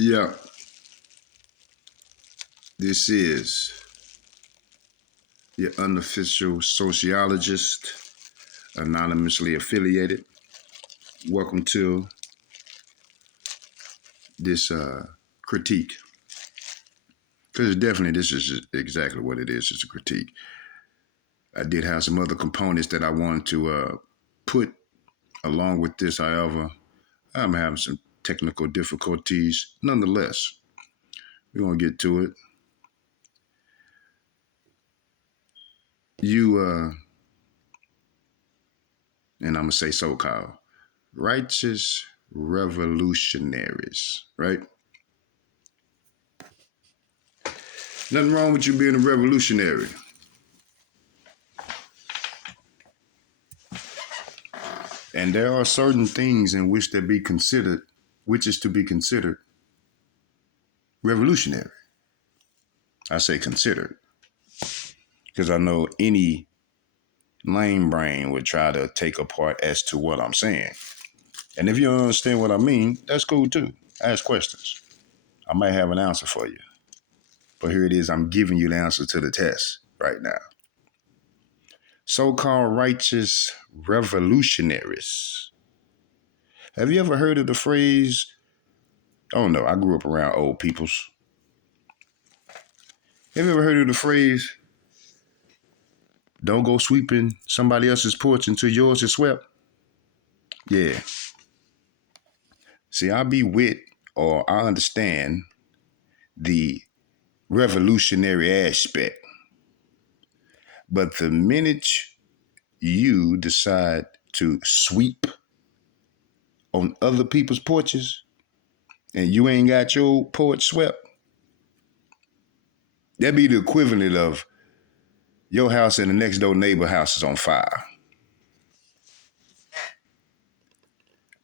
Yeah, this is your unofficial sociologist, anonymously affiliated. Welcome to this critique. Because definitely this is exactly what it is. It's a critique. I did have some other components that I wanted to put along with this. However, I'm having some technical difficulties. Nonetheless, we're going to get to it. You, and I'm going to say so-called, righteous revolutionaries, right? Nothing wrong with you being a revolutionary. And there are certain things in which to be considered, which is to be considered revolutionary. I say considered because I know any lame brain would try to take apart as to what I'm saying. And if you don't understand what I mean, that's cool too. Ask questions. I might have an answer for you. But here it is. I'm giving you the answer to the test right now. So-called righteous revolutionaries. Have you ever heard of the phrase? Oh no, I grew up around old peoples. Have you ever heard of the phrase, don't go sweeping somebody else's porch until yours is swept? Yeah. See, I be with or I understand the revolutionary aspect. But the minute you decide to sweep on other people's porches and you ain't got your porch swept, that'd be the equivalent of your house and the next door neighbor house is on fire.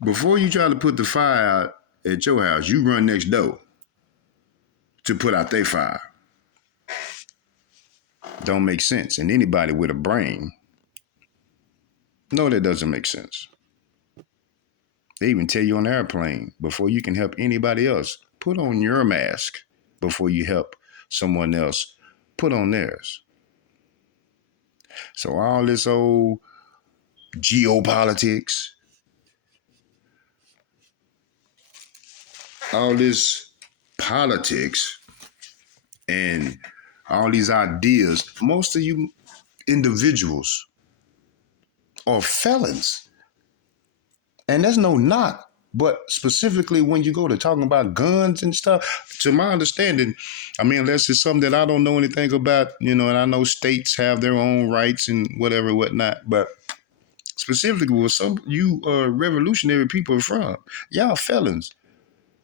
Before you try to put the fire out at your house, you run next door to put out their fire. Don't make sense. And anybody with a brain, no, that doesn't make sense. They even tell you on the airplane, before you can help anybody else, put on your mask before you help someone else put on theirs. So all this old geopolitics, all this politics, and all these ideas, most of you individuals are felons. And that's no knock. But specifically when you go to talking about guns and stuff, to my understanding, I mean, unless it's something that I don't know anything about, and I know states have their own rights and whatever, whatnot. But specifically where some you revolutionary people are from, y'all felons.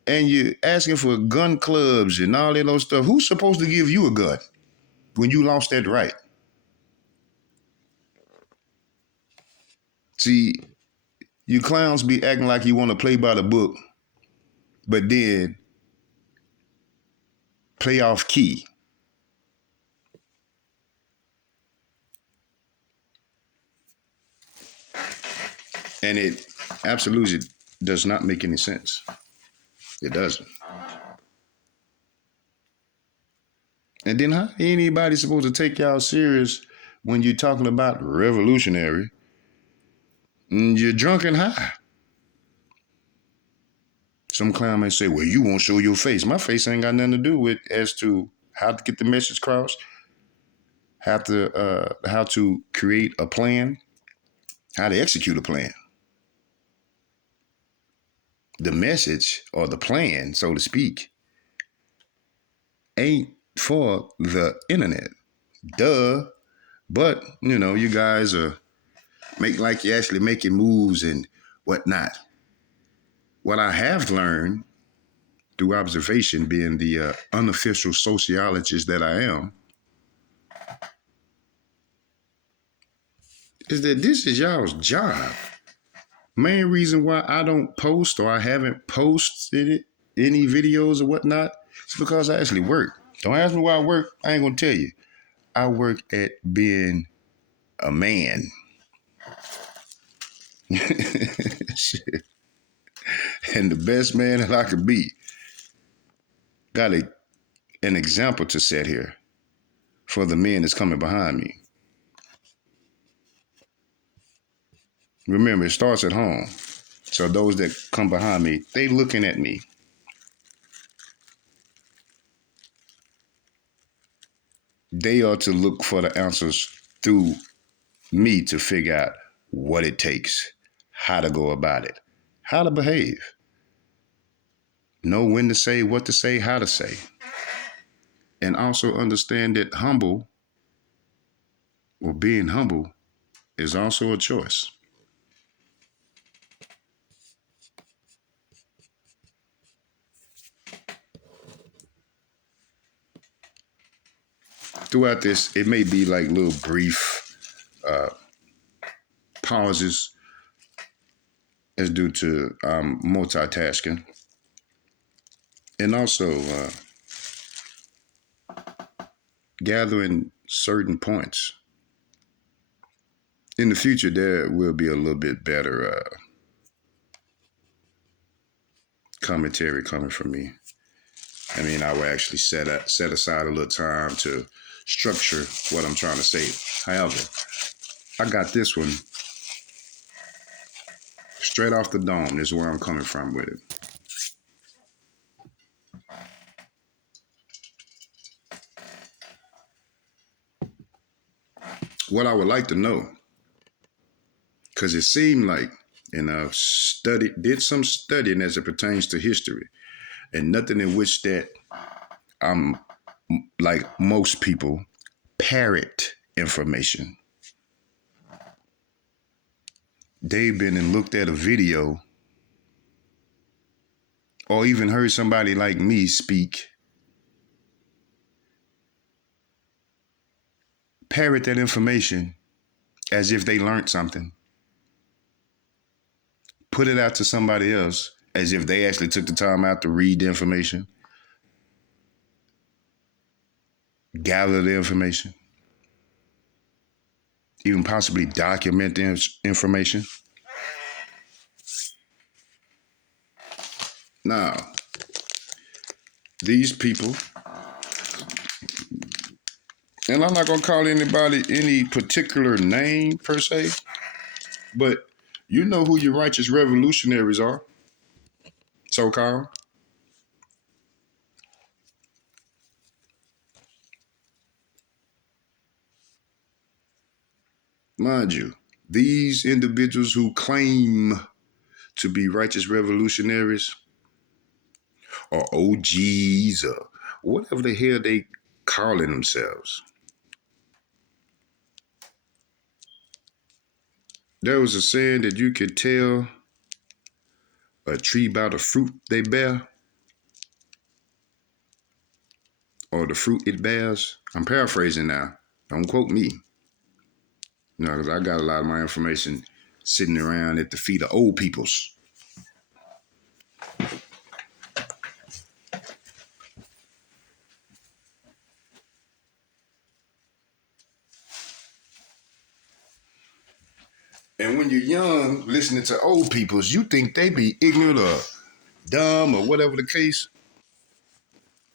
And you're asking for gun clubs and all that other stuff. Who's supposed to give you a gun when you lost that right? See, you clowns be acting like you want to play by the book, but then play off key. And it absolutely does not make any sense. It doesn't. And then how anybody supposed to take y'all serious when you're talking about revolutionary and you're drunk and high? Some clown may say, well, you won't show your face. My face ain't got nothing to do with as to how to get the message across, how to create a plan, how to execute a plan. The message or the plan, so to speak, ain't for the internet. Duh. But, you guys are make like you're actually making moves and whatnot. What I have learned through observation, being the unofficial sociologist that I am, is that this is y'all's job. Main reason why I don't post or I haven't posted it, any videos or whatnot, is because I actually work. Don't ask me why I work. I ain't gonna tell you. I work at being a man. Shit. And the best man that I could be. got an example to set here for the men that's coming behind me. Remember, it starts at home. So those that come behind me, they looking at me. They are to look for the answers through me to figure out what it takes, how to go about it, how to behave, know when to say, what to say, how to say, and also understand that being humble is also a choice. Throughout this, it may be like little brief pauses as due to multitasking and also gathering certain points. In the future, there will be a little bit better commentary coming from me. I mean, I will actually set aside a little time to structure what I'm trying to say. However, I got this one straight off the dome. This is where I'm coming from with it. What I would like to know, because it seemed like, and I've did some studying as it pertains to history, and nothing in which that I'm like most people parrot information. They've been and looked at a video or even heard somebody like me speak, parrot that information as if they learned something, put it out to somebody else as if they actually took the time out to read the information, gather the information, even possibly document the information. Now, these people, and I'm not going to call anybody any particular name per se, but you know who your righteous revolutionaries are, so called. Mind you, these individuals who claim to be righteous revolutionaries or OGs or whatever the hell they calling themselves. There was a saying that you could tell a tree by the fruit they bear or the fruit it bears. I'm paraphrasing now. Don't quote me. You know, because I got a lot of my information sitting around at the feet of old peoples. And when you're young, listening to old peoples, you think they be ignorant or dumb or whatever the case.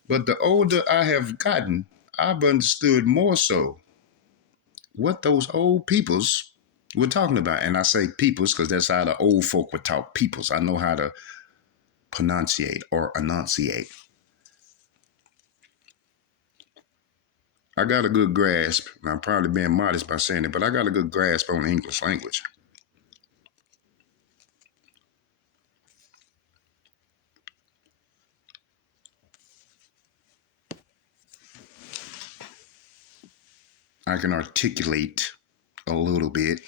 But the older I have gotten, I've understood more so what those old peoples were talking about. And I say peoples because that's how the old folk would talk, peoples. I know how to pronunciate or enunciate. I got a good grasp, and I'm probably being modest by saying it, but I got a good grasp on the English language. I can articulate a little bit.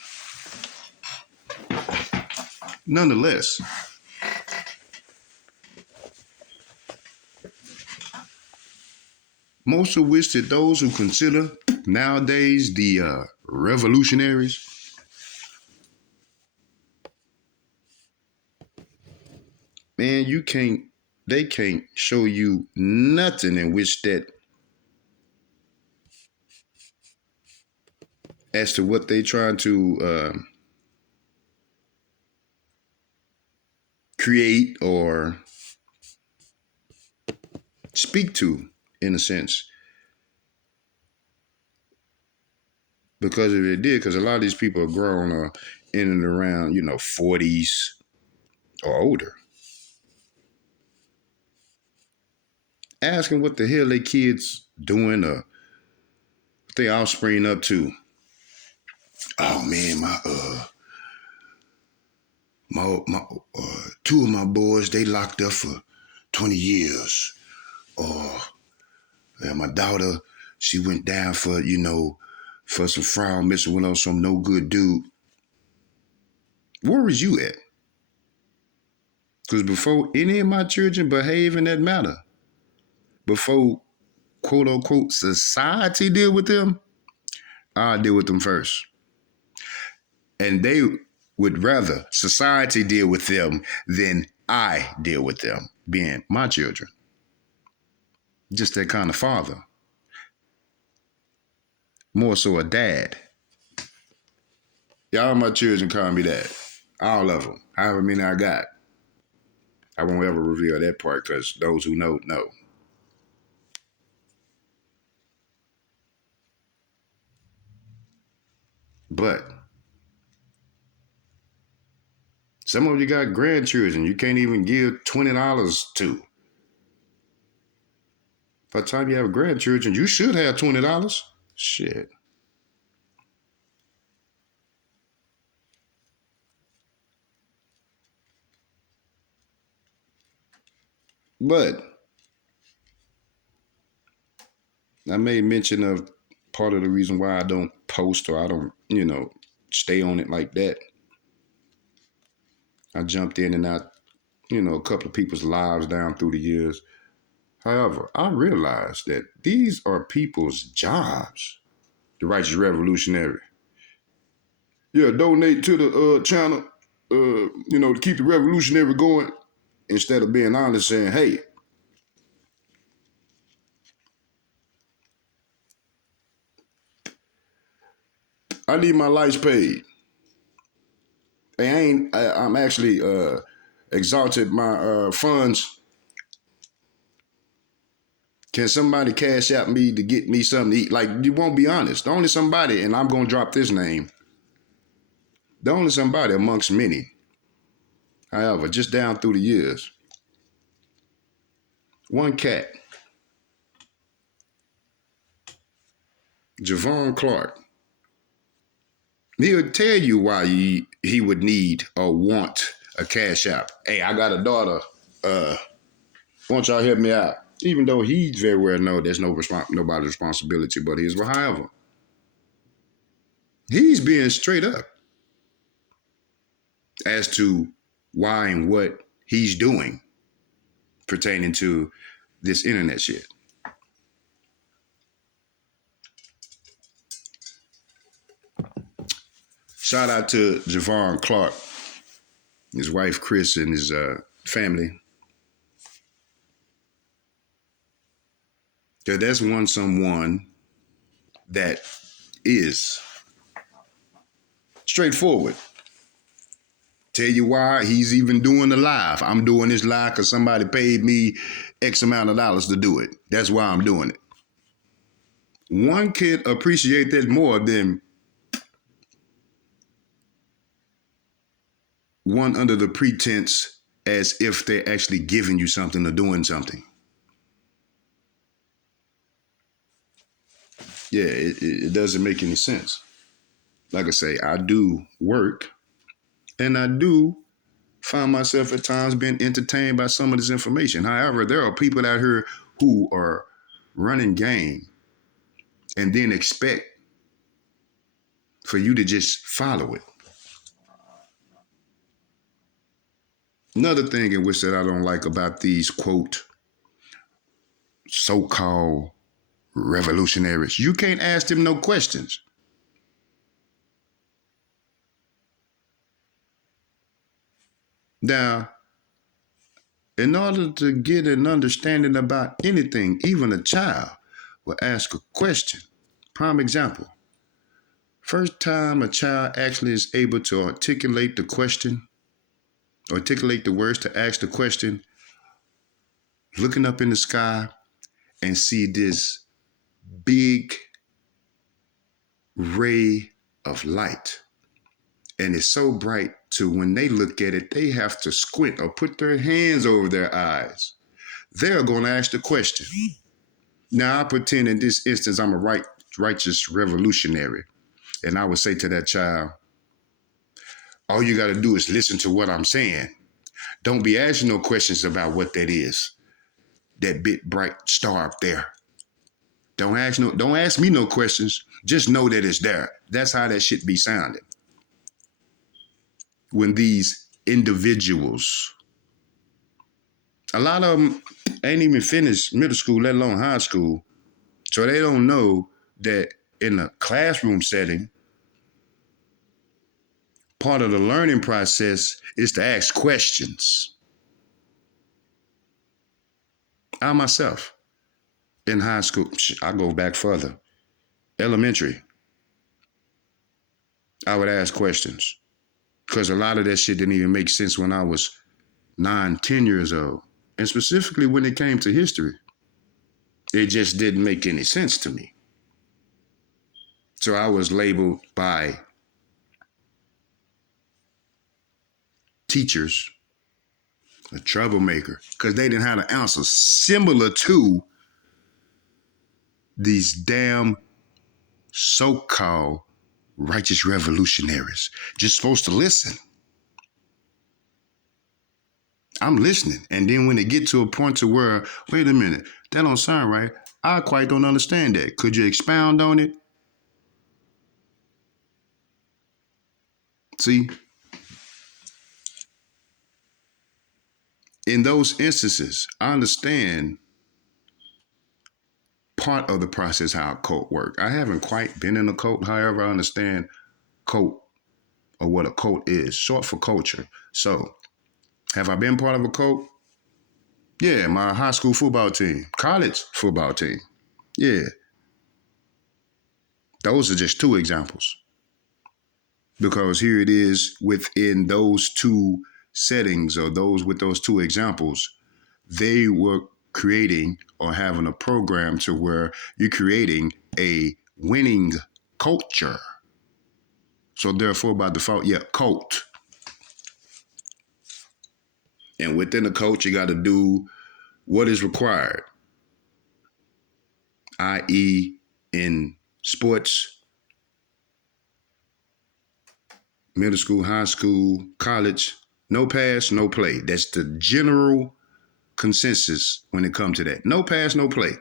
Nonetheless, most of which that those who consider nowadays the revolutionaries, man, they can't show you nothing in which that as to what they trying to create or speak to, in a sense. Because if it did, because a lot of these people are grown in and around, 40s or older. Asking what the hell they kids doing or what they offspring up to. Oh man, two of my boys, they locked up for 20 years. Or my daughter, she went down for some fraud, messing with on some no good dude. Where was you at? Because before any of my children behave in that manner, before quote unquote society deal with them, I'll deal with them first. And they would rather society deal with them than I deal with them, being my children. Just that kind of father. More so a dad. Y'all my children call me dad. All of them. However many I got. I won't ever reveal that part because those who know, know. But some of you got grandchildren you can't even give $20 to. By the time you have grandchildren, you should have $20. Shit. But I made mention of part of the reason why I don't post or I don't, stay on it like that. I jumped in and out, a couple of people's lives down through the years. However, I realized that these are people's jobs. The Righteous Revolutionary. Yeah, donate to the channel, to keep the revolutionary going. Instead of being honest, saying, "Hey, I need my lights paid. I'm actually exalted my funds. Can somebody cash out me to get me something to eat?" Like, you won't be honest. The only somebody, and I'm gonna drop this name. The only somebody amongst many. However, just down through the years, one cat, Javon Clark. He'll tell you why he would need or want a cash out. Hey, I got a daughter. Won't y'all help me out? Even though he very well know there's nobody's responsibility but his. But however, he's being straight up as to why and what he's doing pertaining to this internet shit. Shout out to Javon Clark, his wife Chris, and his family. That's someone that is straightforward. Tell you why he's even doing the live. I'm doing this live because somebody paid me X amount of dollars to do it. That's why I'm doing it. One could appreciate that more than one under the pretense as if they're actually giving you something or doing something. Yeah, it doesn't make any sense. Like I say, I do work and I do find myself at times being entertained by some of this information. However, there are people out here who are running game and then expect for you to just follow it. Another thing in which that I don't like about these, quote, so-called revolutionaries, you can't ask them no questions. Now, in order to get an understanding about anything, even a child will ask a question. Prime example. First time a child actually is able to articulate the question, articulate the words to ask the question, looking up in the sky and see this big ray of light. And it's so bright to when they look at it, they have to squint or put their hands over their eyes. They're going to ask the question. Now, I pretend in this instance I'm a righteous revolutionary. And I would say to that child, all you got to do is listen to what I'm saying. Don't be asking no questions about what that is. That big bright star up there. Don't ask me no questions. Just know that it's there. That's how that shit be sounding. When these individuals, a lot of them ain't even finished middle school, let alone high school. So they don't know that in a classroom setting, part of the learning process is to ask questions. I myself, in high school, I go back further. Elementary, I would ask questions because a lot of that shit didn't even make sense when I was 9, 10 years old. And specifically when it came to history, it just didn't make any sense to me. So I was labeled by teachers a troublemaker because they didn't have an answer similar to these damn so-called righteous revolutionaries. Just supposed to listen. I'm listening. And then when it get to a point to where, wait a minute, that don't sound right. I quite don't understand that. Could you expound on it? See, in those instances, I understand part of the process how a cult work. I haven't quite been in a cult. However, I understand cult or what a cult is, short for culture. So, have I been part of a cult? Yeah, my high school football team, college football team. Yeah, those are just two examples. Because here it is within those two settings or those with those two examples, they were creating or having a program to where you're creating a winning culture. So therefore, by default, yeah, cult. And within the cult, you got to do what is required, i.e., in sports, middle school, high school, college, no pass, no play. That's the general consensus when it comes to that. No pass, no play.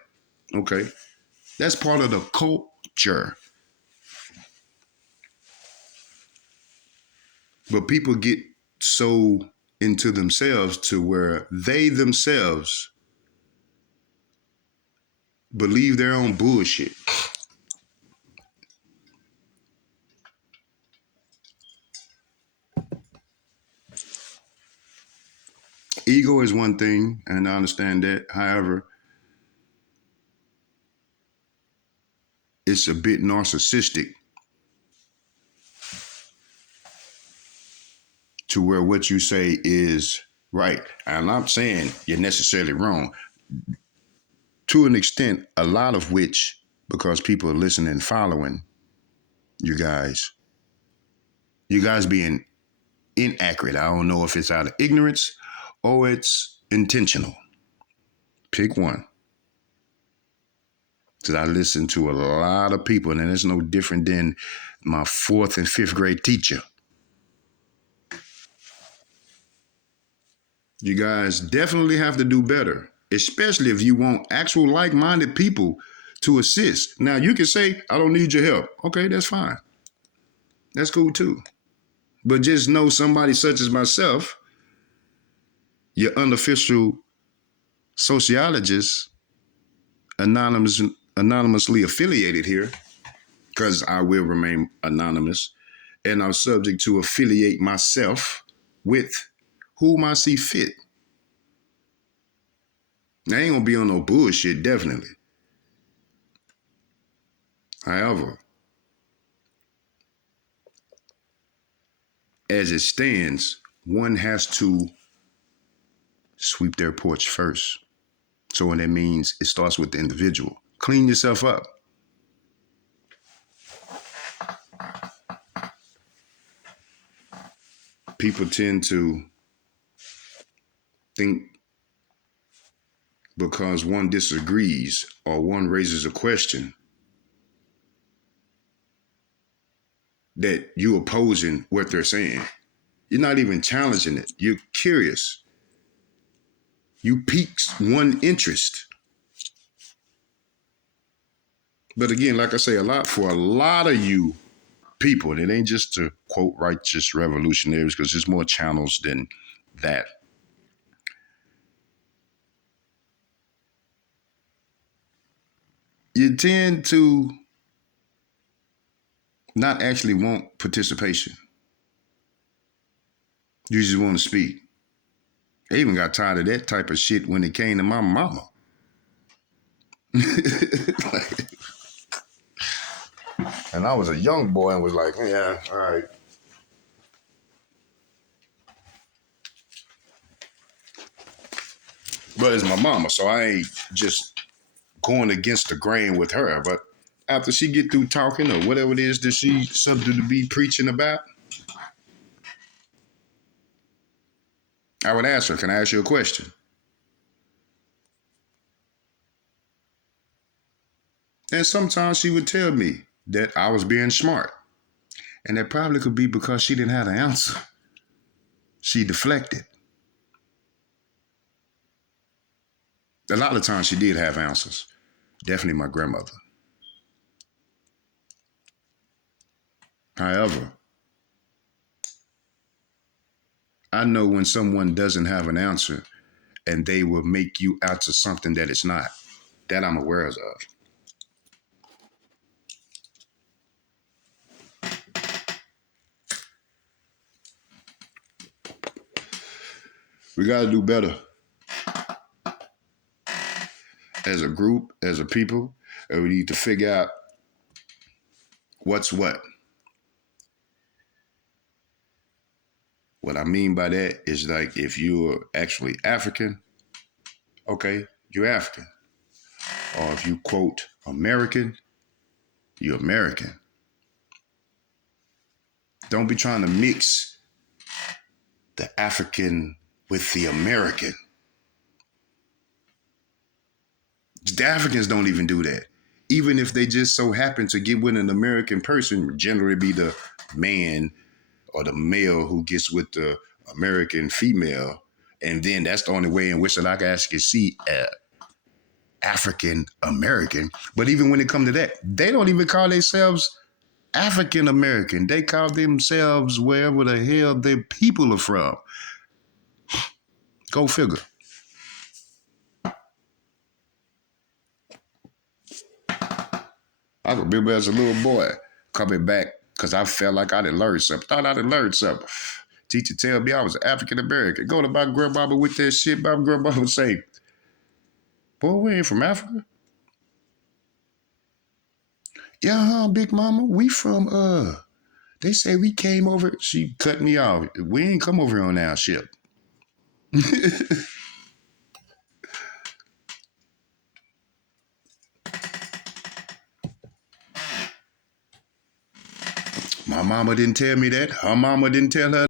Okay. That's part of the culture. But people get so into themselves to where they themselves believe their own bullshit. Ego is one thing, and I understand that. However, it's a bit narcissistic to where what you say is right. And I'm not saying you're necessarily wrong. To an extent, a lot of which, because people are listening and following you guys being inaccurate. I don't know if it's out of ignorance or it's intentional. Pick one. Because I listen to a lot of people, and it's no different than my 4th and 5th grade teacher. You guys definitely have to do better, especially if you want actual like-minded people to assist. Now, you can say, I don't need your help. Okay, that's fine. That's cool too. But just know somebody such as myself, your unofficial sociologist, anonymously affiliated here, because I will remain anonymous, and I'm subject to affiliate myself with whom I see fit. I ain't gonna be on no bullshit, definitely. However, as it stands, one has to sweep their porch first. So and that means it starts with the individual. Clean yourself up. People tend to think because one disagrees or one raises a question that you're opposing what they're saying. You're not even challenging it. You're curious. You pique one interest. But again, like I say, for a lot of you people, and it ain't just to quote righteous revolutionaries, because there's more channels than that. You tend to not actually want participation. You just want to speak. I even got tired of that type of shit when it came to my mama. Like, and I was a young boy and was like, yeah, all right. But it's my mama, so I ain't just going against the grain with her. But after she get through talking or whatever it is that she something to be preaching about, I would ask her, can I ask you a question? And sometimes she would tell me that I was being smart. And that probably could be because she didn't have the answer. She deflected. A lot of times she did have answers. Definitely my grandmother. However, I know when someone doesn't have an answer and they will make you out to something that it's not. That I'm aware of. We got to do better as a group, as a people, and we need to figure out what's what. What I mean by that is like if you're actually African, okay, you're African. Or if you quote American, you're American. Don't be trying to mix the African with the American. The Africans don't even do that. Even if they just so happen to get with an American person, generally be the man or the male who gets with the American female. And then that's the only way in which that I can actually see African American. But even when it comes to that, they don't even call themselves African American. They call themselves wherever the hell their people are from. Go figure. I could remember as a little boy coming back because I felt like I didn't learn something. Thought I didn't learn something. Teacher tell me I was African American. Go to my grandmama with that shit. My grandmama would say, boy, we ain't from Africa. Yeah, Big Mama, we from they say we came over. She cut me off. We ain't come over here on our ship. My mama didn't tell me that. Her mama didn't tell her